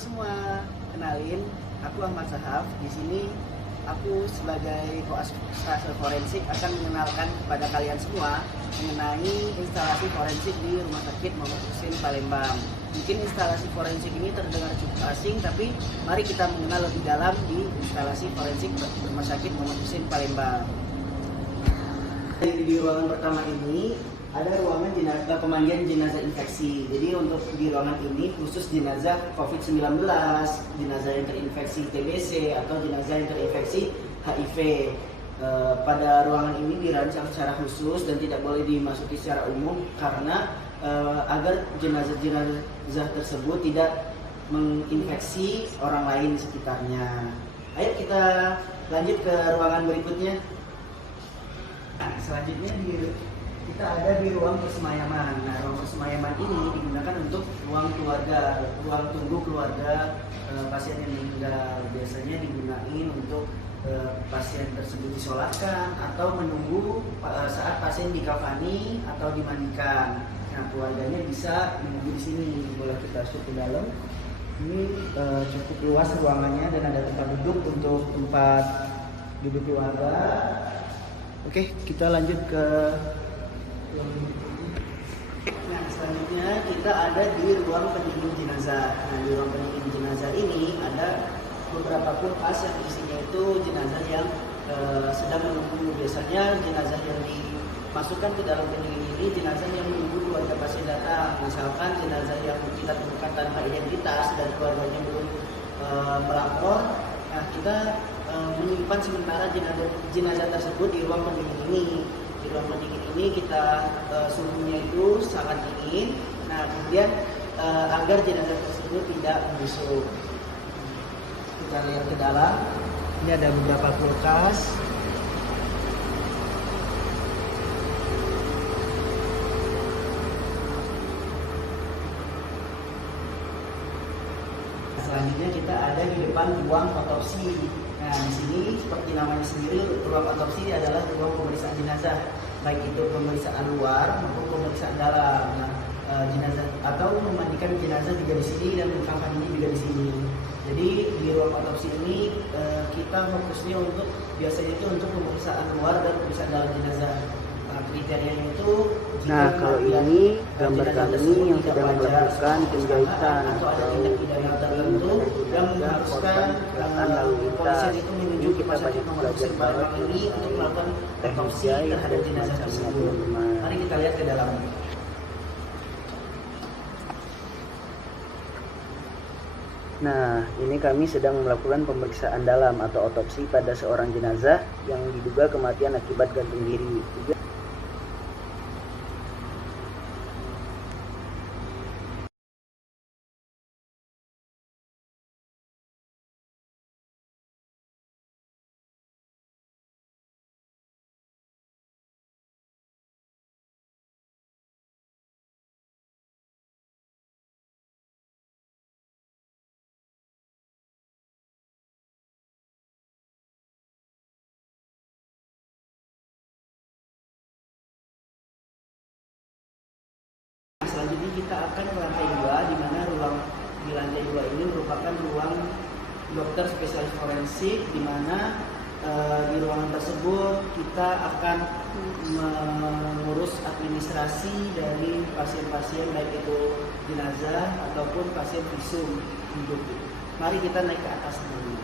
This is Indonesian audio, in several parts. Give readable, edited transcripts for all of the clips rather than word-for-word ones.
semua, kenalin, aku Ahmad Sahaf. Di sini aku sebagai koas forensik akan mengenalkan kepada kalian semua mengenai instalasi forensik di Rumah Sakit Muhammad Hussein Palembang. Mungkin instalasi forensik ini terdengar cukup asing, tapi mari kita mengenal lebih dalam di instalasi forensik Rumah Sakit Muhammad Hussein Palembang. Di ruangan pertama ini ada ruangan jenazah, pemandian jenazah infeksi. Jadi untuk di ruangan ini khusus jenazah COVID-19, jenazah yang terinfeksi TBC atau jenazah yang terinfeksi HIV. Pada ruangan ini dirancang secara khusus dan tidak boleh dimasuki secara umum karena agar jenazah tersebut tidak menginfeksi orang lain di sekitarnya. Ayo kita lanjut ke ruangan berikutnya. Nah, selanjutnya kita ada di ruang persemayaman. Nah, ruang persemayaman ini digunakan untuk ruang keluarga, ruang tunggu keluarga pasien yang meninggal. Biasanya digunakan untuk pasien tersebut disolatkan atau menunggu saat pasien dikafani atau dimandikan. Nah, keluarganya bisa menunggu di sini. Boleh kita masuk ke dalam. Ini cukup luas ruangannya dan ada tempat duduk untuk tempat duduk keluarga. Oke, kita lanjut ke nah, selanjutnya kita ada di ruang pendingin jenazah. Nah, di ruang pendingin jenazah ini ada beberapa kulkas yang isinya itu jenazah yang sedang menunggu. Biasanya jenazah yang dimasukkan ke dalam pendingin ini jenazah yang menunggu keluarga pasien datang. Misalkan jenazah yang kita temukan tanpa identitas dan keluarganya belum melapor, nah kita menyimpan sementara jenazah tersebut di ruang pendingin ini. Di ruang pendingin ini kita suhunya itu sangat dingin. Nah, kemudian agar jenazah tersebut tidak membusuk. Kita lihat ke dalam. Ini ada beberapa kulkas. Selanjutnya kita ada di depan ruang otopsi. Nah, di sini seperti namanya sendiri, ruang otopsi adalah ruang pemeriksaan jenazah, baik itu pemeriksaan luar maupun pemeriksaan dalam. Nah, jenazah atau memandikan jenazah juga di sini dan mengkafaninya juga di sini. Jadi di ruang otopsi ini kita fokusnya untuk biasanya itu untuk pemeriksaan luar dan pemeriksaan dalam jenazah. Nah, kriterianya itu nah, kalau ini gambar kami yang sedang melakukan penjahitan atau ada tindak pidana tertentu yang mengharuskan lalu polisian itu menuju ke Rumah Sakit Muhammad Hussein Palembang ini untuk melakukan otopsi terhadap jenazah tersebut. Mari kita lihat ke dalam. Nah, ini kami sedang melakukan pemeriksaan dalam atau otopsi pada seorang jenazah yang diduga kematian akibat gantung diri. Selanjutnya kita akan ke lantai 2, di mana ruang di lantai 2 ini merupakan ruang dokter spesialis forensik, di mana di ruangan tersebut kita akan mengurus administrasi dari pasien-pasien baik itu jenazah ataupun pasien visum hidup. Mari kita naik ke atas dulu.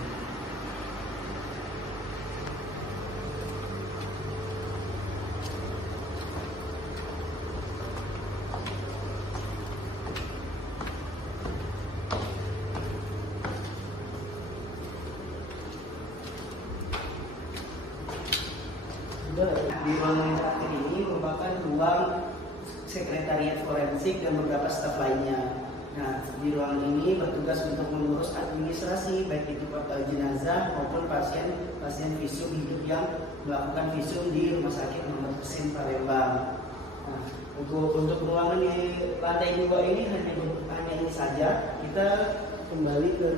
Di ruangan yang terakhir ini merupakan ruang sekretariat forensik dan beberapa staf lainnya. Nah, di ruangan ini bertugas untuk mengurus administrasi baik itu jenazah maupun pasien visum hidup yang melakukan visum di Rumah Sakit Muhammad Hussein Palembang. Nah, untuk ruangan di lantai 2 ini hanya ini saja. Kita kembali ke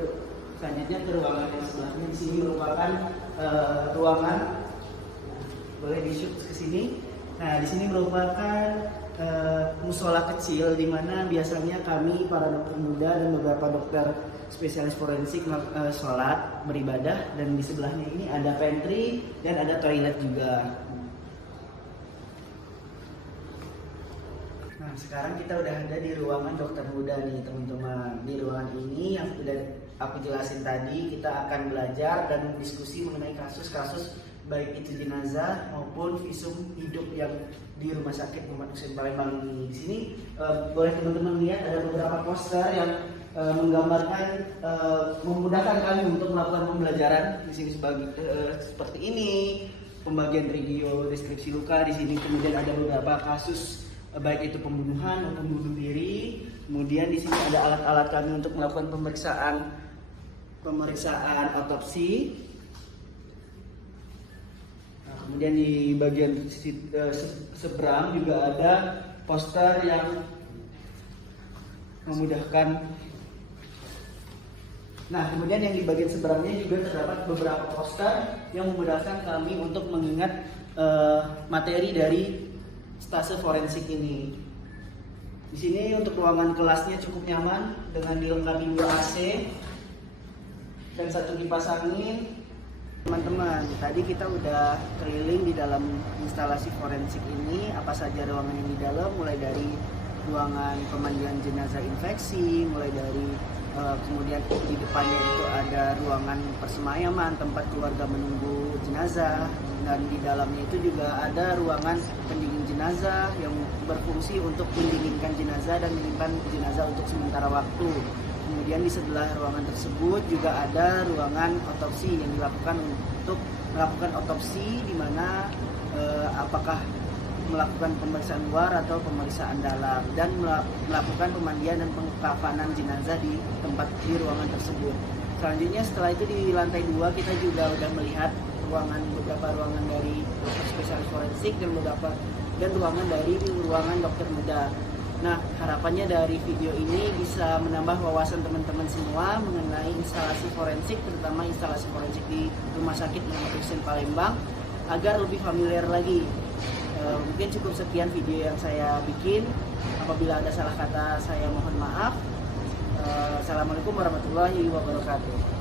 selanjutnya ke ruangan yang sebelahnya. Di sini merupakan ruangan. Boleh di shoot ke sini. Nah, di sini merupakan musola kecil di mana biasanya kami para dokter muda dan beberapa dokter spesialis forensik sholat beribadah, dan di sebelahnya ini ada pantry dan ada toilet juga. Nah, sekarang kita udah ada di ruangan dokter muda nih teman-teman. Di ruangan ini yang sudah aku jelasin tadi, kita akan belajar dan diskusi mengenai kasus-kasus baik itu jenazah maupun visum hidup yang di Rumah Sakit Muhammad Hussein Palembang ini. Di sini boleh teman-teman lihat ada beberapa poster yang menggambarkan memudahkan kami untuk melakukan pembelajaran di sini seperti ini, pembagian video, deskripsi luka di sini, kemudian ada beberapa kasus baik itu pembunuhan maupun bunuh diri. Kemudian di sini ada alat-alat kami untuk melakukan pemeriksaan otopsi. Nah, kemudian di bagian seberang juga ada poster yang memudahkan. Nah, kemudian yang di bagian seberangnya juga terdapat beberapa poster yang memudahkan kami untuk mengingat materi dari stase forensik ini. Di sini untuk ruangan kelasnya cukup nyaman dengan dilengkapi 2 AC dan 1 kipas angin. Teman-teman, tadi kita udah keliling di dalam instalasi forensik ini, apa saja ruangan yang di dalam, mulai dari ruangan pemandian jenazah infeksi, mulai dari kemudian di depannya itu ada ruangan persemayaman tempat keluarga menunggu jenazah, dan di dalamnya itu juga ada ruangan pendingin jenazah yang berfungsi untuk mendinginkan jenazah dan menyimpan jenazah untuk sementara waktu. Kemudian di sebelah ruangan tersebut juga ada ruangan otopsi yang dilakukan untuk melakukan otopsi, di mana apakah melakukan pemeriksaan luar atau pemeriksaan dalam, dan melakukan pemandian dan pengkafanan jenazah di ruangan tersebut. Selanjutnya setelah itu di lantai 2 kita juga udah melihat beberapa ruangan dari dokter spesialis forensik dan ruangan dari ruangan dokter muda. Nah, harapannya dari video ini bisa menambah wawasan teman-teman semua mengenai instalasi forensik, terutama instalasi forensik di Rumah Sakit Muhammad Hussein Palembang, agar lebih familiar lagi. Mungkin cukup sekian video yang saya bikin. Apabila ada salah kata, saya mohon maaf. Assalamualaikum warahmatullahi wabarakatuh.